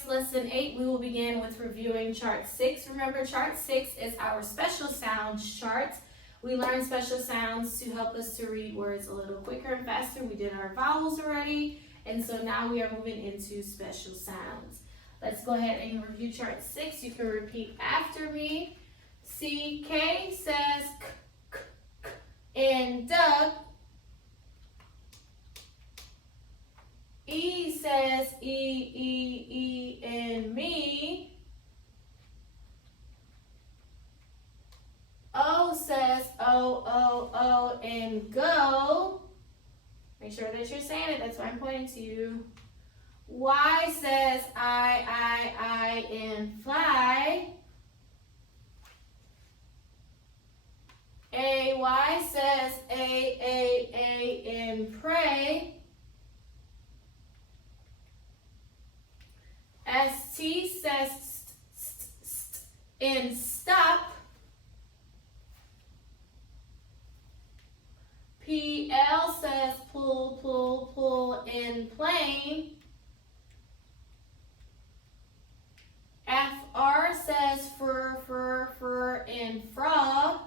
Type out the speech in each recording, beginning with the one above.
Phonics Lesson 8, we will begin with reviewing Chart 6. Remember, Chart 6 is our special sounds chart. We learn special sounds to help us to read words a little quicker and faster. We did our vowels already, and so now we are moving into special sounds. Let's go ahead and review Chart 6. You can repeat after me. CK says k, k, k in Doug. E says E in me. O says O in go. Make sure that you're saying it, that's why I'm pointing to you. Y says I in fly. AY says A in pray. ST says st in stop. PL says pull in plane. FR says fur in frog.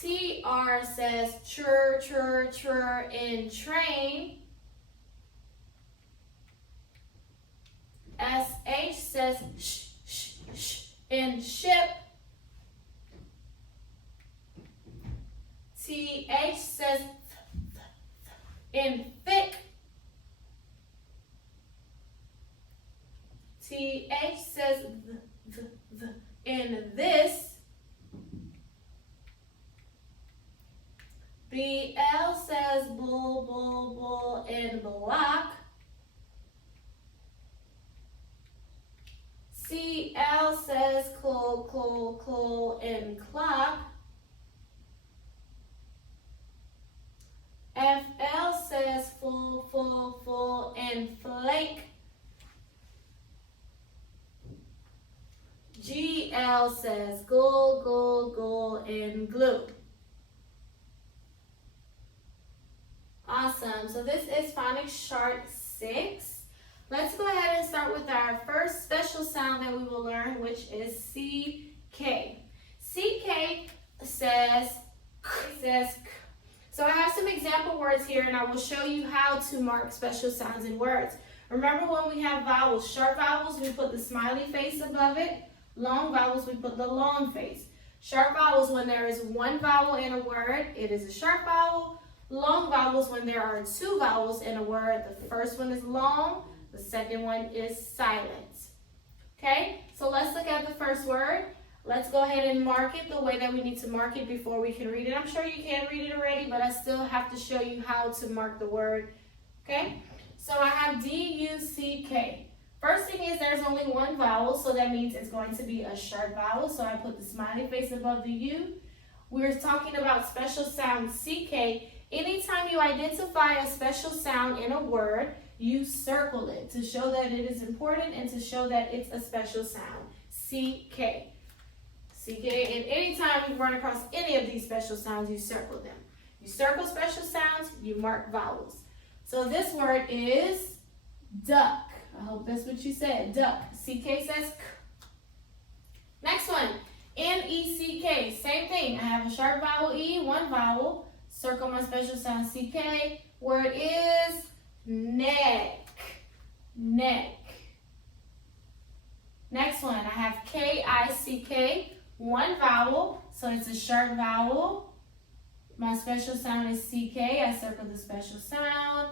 TR says chur in train. SH says sh in ship. TH says in thick. TH says in this. BL says bull in block. CL says cool in clock. FL says full in flake. GL says goal in glue. Awesome. So this is Phonics Chart 6. Let's go ahead and start with our first special sound that we will learn, which is CK. CK says k. So I have some example words here, and I will show you how to mark special sounds in words. Remember, when we have vowels, short vowels, we put the smiley face above it. Long vowels, we put the long face. Short vowels, when there is one vowel in a word, it is a short vowel. Long vowels, when there are two vowels in a word, the first one is long, the second one is silent. Okay, so let's look at the first word. Let's go ahead and mark it the way that we need to mark it before we can read it. I'm sure you can read it already, but I still have to show you how to mark the word. Okay, so I have D-U-C-K. First thing is there's only one vowel, so that means it's going to be a short vowel. So I put the smiley face above the U. We're talking about special sound CK. Anytime you identify a special sound in a word, you circle it to show that it is important and to show that it's a special sound. CK. CK, and anytime you run across any of these special sounds, you circle them. You circle special sounds, you mark vowels. So this word is duck. I hope that's what you said, duck. CK says k. Next one, N-E-C-K, same thing. I have a sharp vowel E, one vowel. Circle my special sound CK. Word is neck. Neck. Next one, I have K-I-C-K, one vowel, so it's a short vowel. My special sound is CK. I circle the special sound.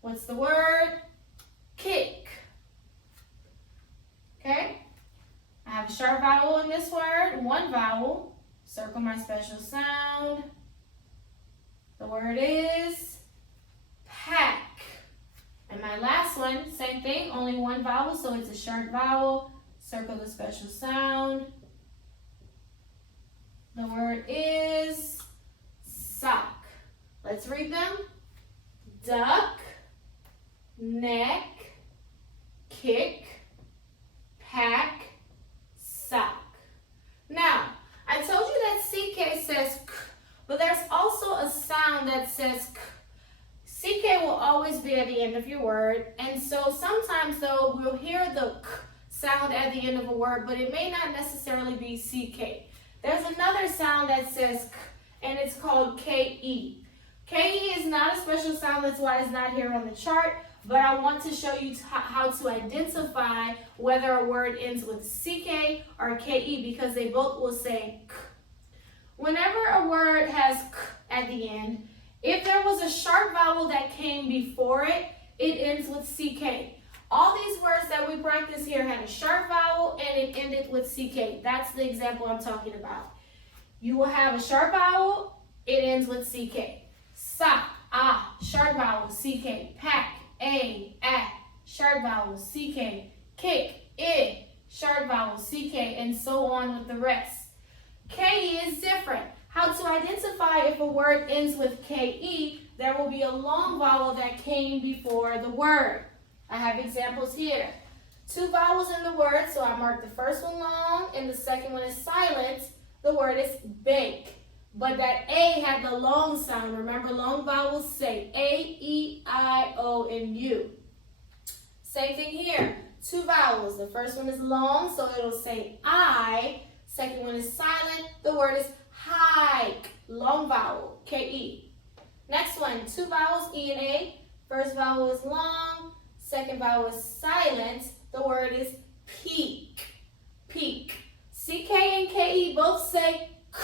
What's the word? Kick. Okay? I have a short vowel in this word, one vowel. Circle my special sound. The word is pack. And my last one, same thing, only one vowel, so it's a short vowel. Circle the special sound. The word is sock. Let's read them. Duck, neck, kick, pack, sock. Now, I told you that CK says k, but there's also a sound that says k. CK will always be at the end of your your word. And so sometimes though, we'll hear the k sound at the end of a word, but it may not necessarily be CK. There's another sound that says k, and it's called KE. KE is not a special sound, that's why it's not here on the chart, but I want to show you how to identify whether a word ends with CK or KE, because they both will say k. Whenever a word has k at the end, if there was a sharp vowel that came before it, it ends with CK. All these words that we practice here had a sharp vowel and it ended with CK. That's the example I'm talking about. You will have a sharp vowel, it ends with CK. Sa, ah, sharp vowel, CK. Pack, a, sharp vowel, CK. Kick, I, sharp vowel, CK, and so on with the rest. KE is different. How to identify if a word ends with KE, there will be a long vowel that came before the word. I have examples here. 2 vowels in the word, so I marked the first one long and the second one is silent. The word is bake. But that A had the long sound. Remember, long vowels say A, E, I, O, and U. Same thing here. 2 vowels. The first one is long, so it'll say I. Second one is silent. The word is hike. Long vowel, K-E. Next one, 2 vowels, E and A. First vowel is long. Second vowel is silent. The word is peak. Peak. CK and KE both say k.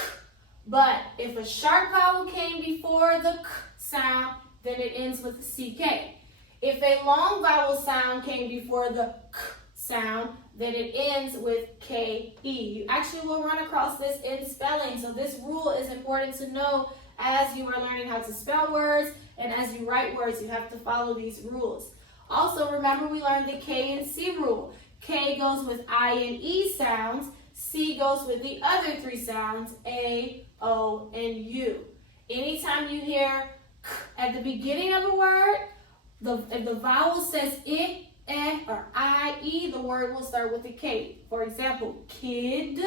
But if a sharp vowel came before the k sound, then it ends with CK. If a long vowel sound came before the k sound, then it ends with KE. You actually will run across this in spelling, so this rule is important to know as you are learning how to spell words and as you write words. You have to follow these rules. Also, remember we learned the K and C rule. K goes with I and E sounds. C goes with the other 3 sounds, A, O, and U. Anytime you hear k at the beginning of a word, if the vowel says I, or I, E, the word will start with a K. For example, kid,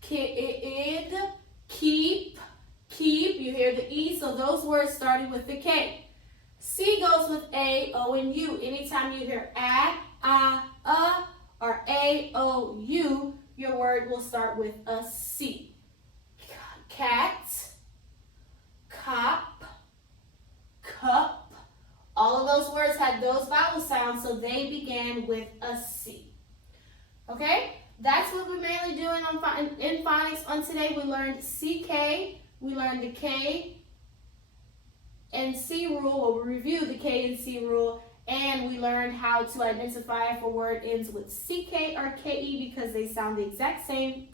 kid, keep, keep. You hear the E, so those words started with the K. C goes with A, O, and U. Anytime you hear or A, O, U, your word will start with a C. Cat, cop, cup. All of those words had those vowel sounds, so they began with a C. Okay? That's what we're mainly doing in phonics on today. We learned CK, we learned the K and C rule, or we reviewed the K and C rule, and we learned how to identify if a word ends with CK or KE because they sound the exact same.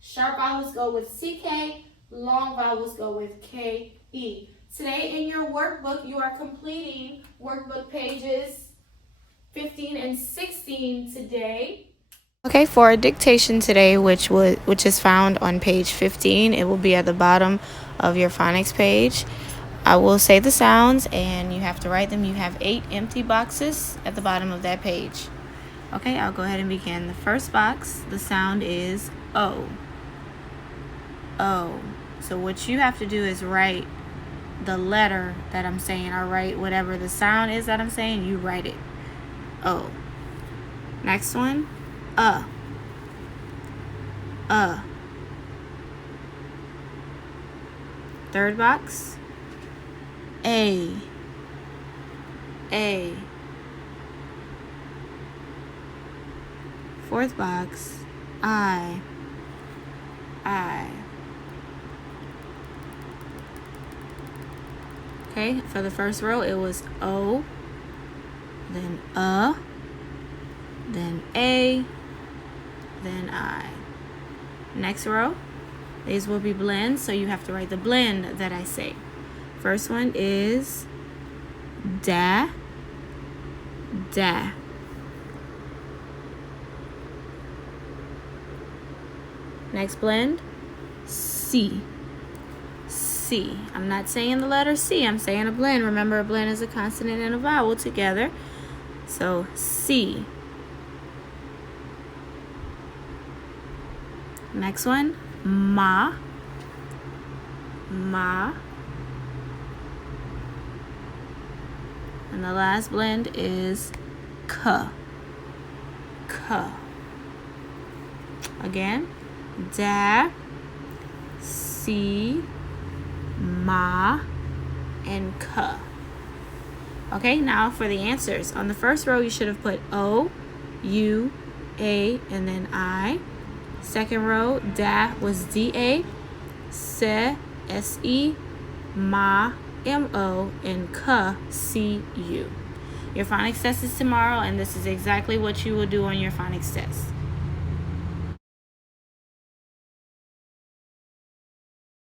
Sharp vowels go with CK, long vowels go with KE. Today in your workbook, you are completing workbook pages 15 and 16 today. Okay, for our dictation today, which is found on page 15, it will be at the bottom of your phonics page. I will say the sounds and you have to write them. You have 8 empty boxes at the bottom of that page. Okay, I'll go ahead and begin. The first box, the sound is O. O. So what you have to do is write the letter that I'm saying, or write whatever the sound is that I'm saying, you write it. O. Next one, Third box, A. Fourth box, I. Okay, for the first row, it was O, then then A, then I. Next row, these will be blends, so you have to write the blend that I say. First one is da. Next blend, C. I'm not saying the letter C, I'm saying a blend. Remember, a blend is a consonant and a vowel together. So C. Next one, ma. And the last blend is K. K. Again, da, si, ma, and K. Okay, now for the answers. On the first row, you should have put O, U, A, and then I. Second row, da was D-A, se, S-E, ma, M-O, and K, C-U. Your phonics test is tomorrow, and this is exactly what you will do on your phonics test.